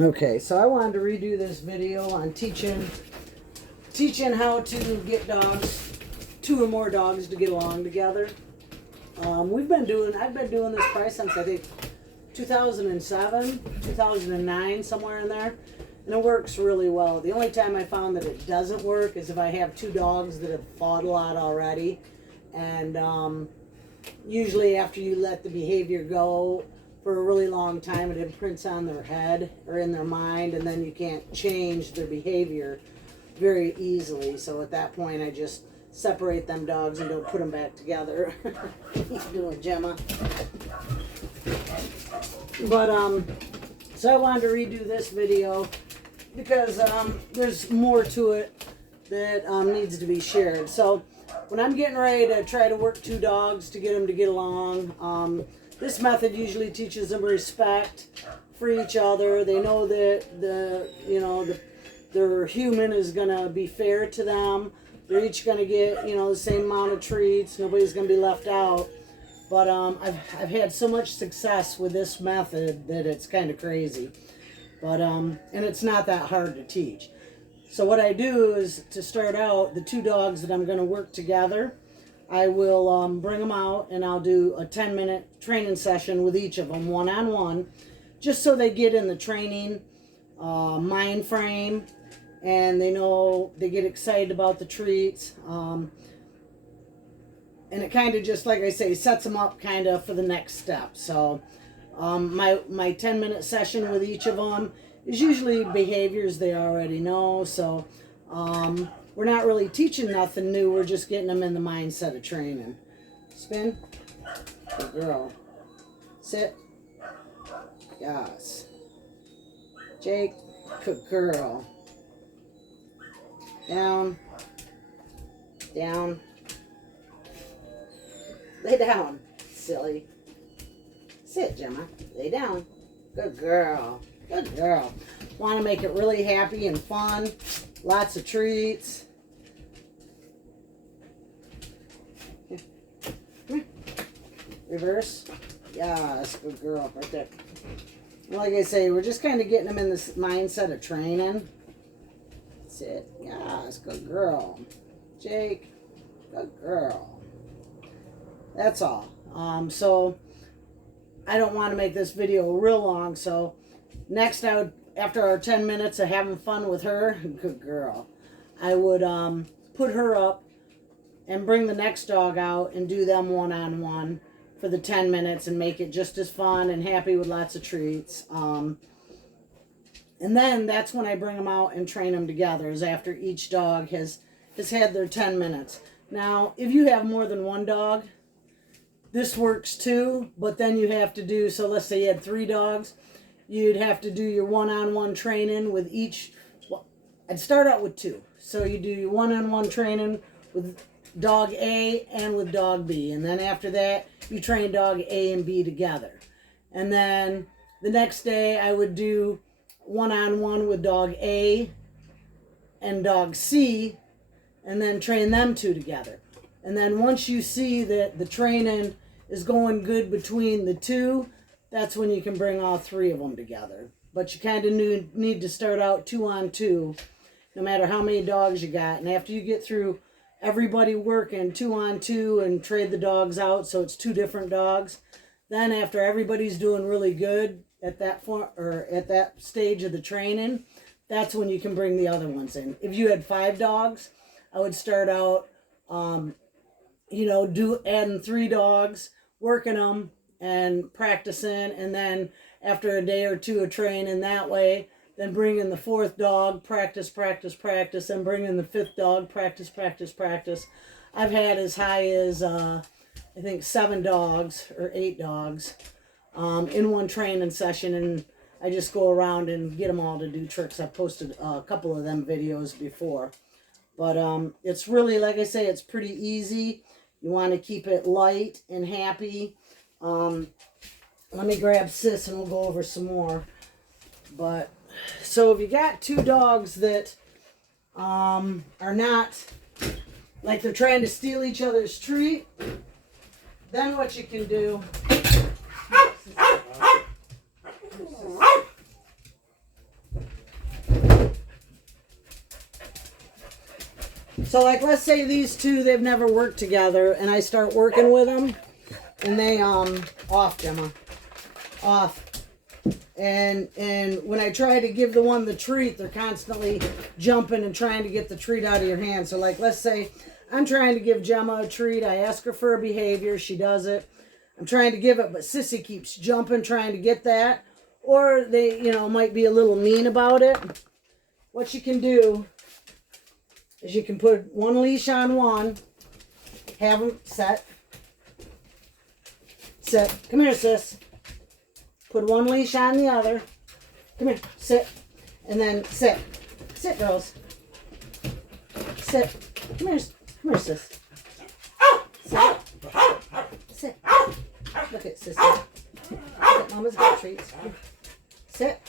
Okay, so I wanted to redo this video on teaching how to get dogs, 2 or more dogs to get along together. I've been doing this probably since I think 2007, 2009, somewhere in there, and it works really well. The only time I found that it doesn't work is if I have 2 dogs that have fought a lot already, and usually after you let the behavior go for a really long time, it imprints on their head or in their mind, and then you can't change their behavior very easily. So at that point, I just separate them dogs and don't put them back together. He's doing Gemma. But so I wanted to redo this video because there's more to it that needs to be shared. So when I'm getting ready to try to work 2 dogs to get them to get along, this method usually teaches them respect for each other. They know that their human is gonna be fair to them. They're each gonna get the same amount of treats. Nobody's gonna be left out. But I've had so much success with this method that it's kind of crazy. But and it's not that hard to teach. So what I do is, to start out, the 2 dogs that I'm going to work together, I will bring them out and I'll do a 10-minute training session with each of them, one-on-one, just so they get in the training mind frame and they get excited about the treats. And it kind of just, like I say, sets them up kind of for the next step. So my 10-minute session with each of them is usually behaviors they already know. So we're not really teaching nothing new. We're just getting them in the mindset of training. Spin. Good girl. Sit. Yes. Jake. Good girl. Down. Down. Lay down, silly. Sit, Gemma. Lay down. Good girl. Good girl. Want to make it really happy and fun. Lots of treats. Reverse. Yes, good girl. Right there. Like I say, we're just kind of getting them in this mindset of training. Sit. Yes, good girl. Jake. Good girl. That's all. So I don't want to make this video real long, so next I would, after our 10 minutes of having fun with her, good girl, I would put her up and bring the next dog out and do them one-on-one for the 10 minutes and make it just as fun and happy with lots of treats. And then that's when I bring them out and train them together, is after each dog has had their 10 minutes. Now, if you have more than 1 dog, this works too, but then you have to do, so let's say you had 3 dogs, you'd have to do your one-on-one training with each. Well, I'd start out with 2. So you do your one-on-one training with dog A and with dog B. And then after that, you train dog A and B together. And then the next day, I would do one-on-one with dog A and dog C, and then train them 2 together. And then once you see that the training is going good between the 2, that's when you can bring all 3 of them together. But you kind of need to start out 2-on-2, no matter how many dogs you got. And after you get through everybody working 2-on-2 and trade the dogs out, so it's 2 different dogs, then after everybody's doing really good at that at that stage of the training, that's when you can bring the other ones in. If you had 5 dogs, I would start out adding 3 dogs, working them and practicing, and then after a day or 2 of training that way, then bring in the 4th dog, practice, and bring in the 5th dog, practice. I've had as high as I think 7 dogs or 8 dogs in one training session, and I just go around and get them all to do tricks. I've posted a couple of them videos before. But it's really, like I say, it's pretty easy. You want to keep it light and happy. Let me grab Sis and we'll go over some more. But, so if you got 2 dogs that are not, like they're trying to steal each other's treat, then what you can do So like, let's say these two, they've never worked together, and I start working with them, and they, off, Gemma, off. And when I try to give the one the treat, they're constantly jumping and trying to get the treat out of your hand. So like, let's say I'm trying to give Gemma a treat. I ask her for a behavior. She does it. I'm trying to give it, but Sissy keeps jumping, trying to get that. Or they, might be a little mean about it. What you can do is you can put one leash on one, have them set. Sit. Come here, sis. Put one leash on the other. Come here. Sit. And then sit. Sit, girls. Sit. Come here. Come here, sis. Sit. Sit. Look at Sissy. Look at Mama's got treats. Sit.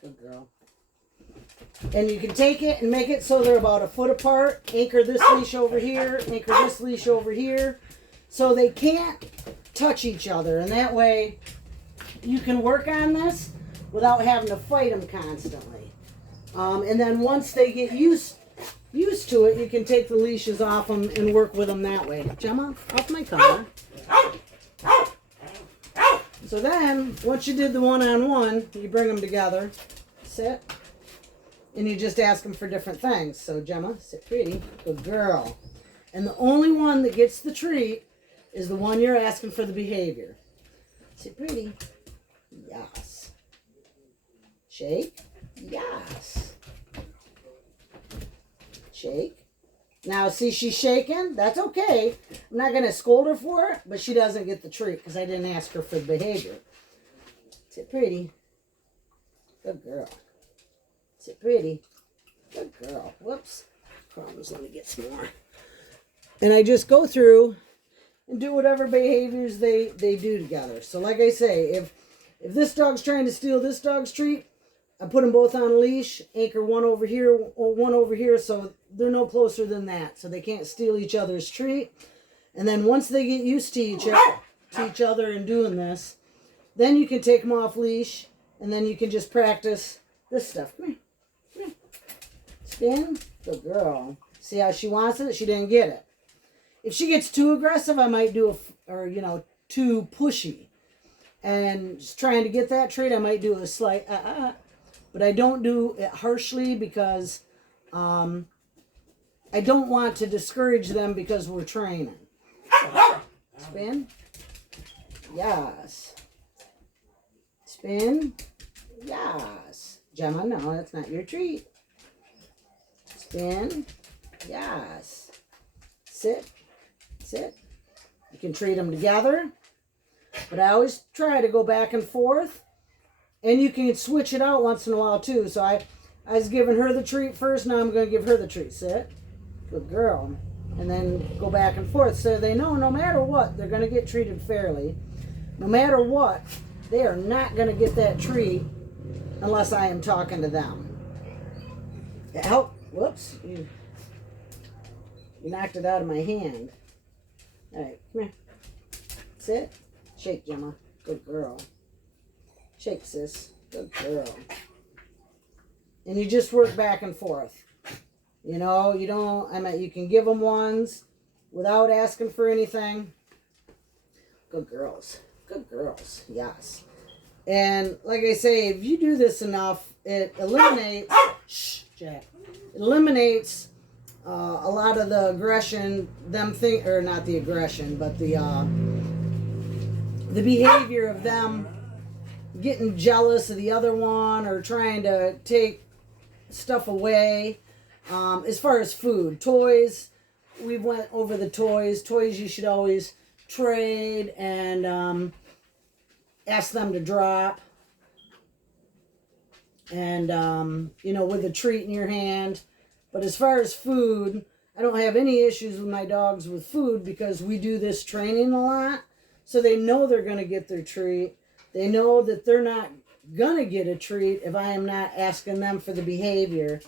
Good girl. And you can take it and make it so they're about a foot apart. Anchor this leash over here. Anchor this leash over here. So they can't touch each other. And that way you can work on this without having to fight them constantly. And then once they get used to it, you can take the leashes off them and work with them that way. Gemma, off my collar. So then, once you did the one-on-one, you bring them together. Sit. And you just ask them for different things. So Gemma, sit pretty. Good girl. And the only one that gets the treat is the one you're asking for the behavior. Sit pretty. Yes. Shake. Yes. Shake. Now, see, she's shaking. That's okay. I'm not going to scold her for it, but she doesn't get the treat because I didn't ask her for the behavior. Sit pretty. Good girl. Sit pretty. Good girl. Whoops. Crumbs. Let me get some more. And I just go through and do whatever behaviors they do together. So like I say, if this dog's trying to steal this dog's treat, I put them both on a leash, anchor one over here, or one over here, so they're no closer than that, so they can't steal each other's treat. And then once they get used to each other and doing this, then you can take them off leash, and then you can just practice this stuff. Come here. Come here. Spin. Good girl. See how she wants it? She didn't get it. If she gets too aggressive, I might do too pushy. And just trying to get that treat, I might do a slight but I don't do it harshly because I don't want to discourage them because we're training. So, spin. Yes. Spin. Yes. Gemma, no, that's not your treat. Spin. Yes. Sit. Sit. You can treat them together. But I always try to go back and forth. And you can switch it out once in a while too. So I was giving her the treat first. Now I'm going to give her the treat. Sit. Good girl. And then go back and forth. So they know no matter what, they're going to get treated fairly. No matter what, they are not going to get that treat unless I am talking to them. Help. Whoops. You knocked it out of my hand. All right. Come here. Sit. Shake, Gemma. Good girl. Shake, sis. Good girl. And you just work back and forth. You know, you can give them ones without asking for anything. Good girls. Good girls. Yes. And like I say, if you do this enough, it eliminates, Jack. It eliminates a lot of the aggression, or not the aggression, but the behavior of them getting jealous of the other one or trying to take stuff away. As far as food, toys, we went over the toys. Toys you should always trade and ask them to drop. And, with a treat in your hand. But as far as food, I don't have any issues with my dogs with food because we do this training a lot. So they know they're going to get their treat. They know that they're not going to get a treat if I am not asking them for the behavior.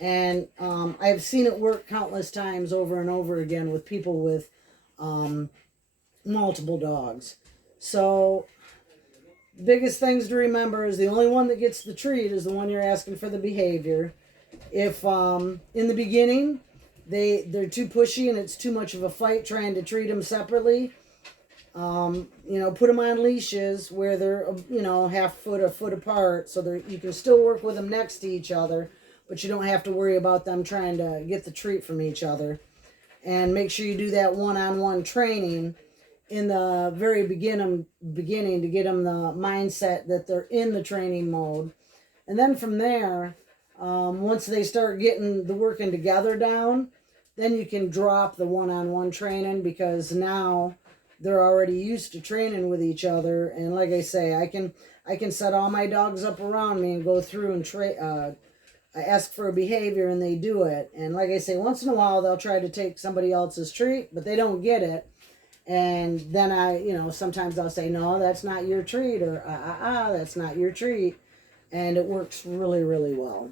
And I've seen it work countless times over and over again with people with multiple dogs. So the biggest things to remember is the only one that gets the treat is the one you're asking for the behavior. If in the beginning they're too pushy and it's too much of a fight trying to treat them separately, put them on leashes where they're half foot, a foot apart, so you can still work with them next to each other, but you don't have to worry about them trying to get the treat from each other. And make sure you do that one-on-one training in the very beginning to get them the mindset that they're in the training mode. And then from there, once they start getting the working together down, then you can drop the one-on-one training, because now they're already used to training with each other. And like I say, I can set all my dogs up around me and go through and I ask for a behavior and they do it. And like I say, once in a while they'll try to take somebody else's treat, but they don't get it. And then sometimes I'll say, no, that's not your treat, or that's not your treat. And it works really, really well.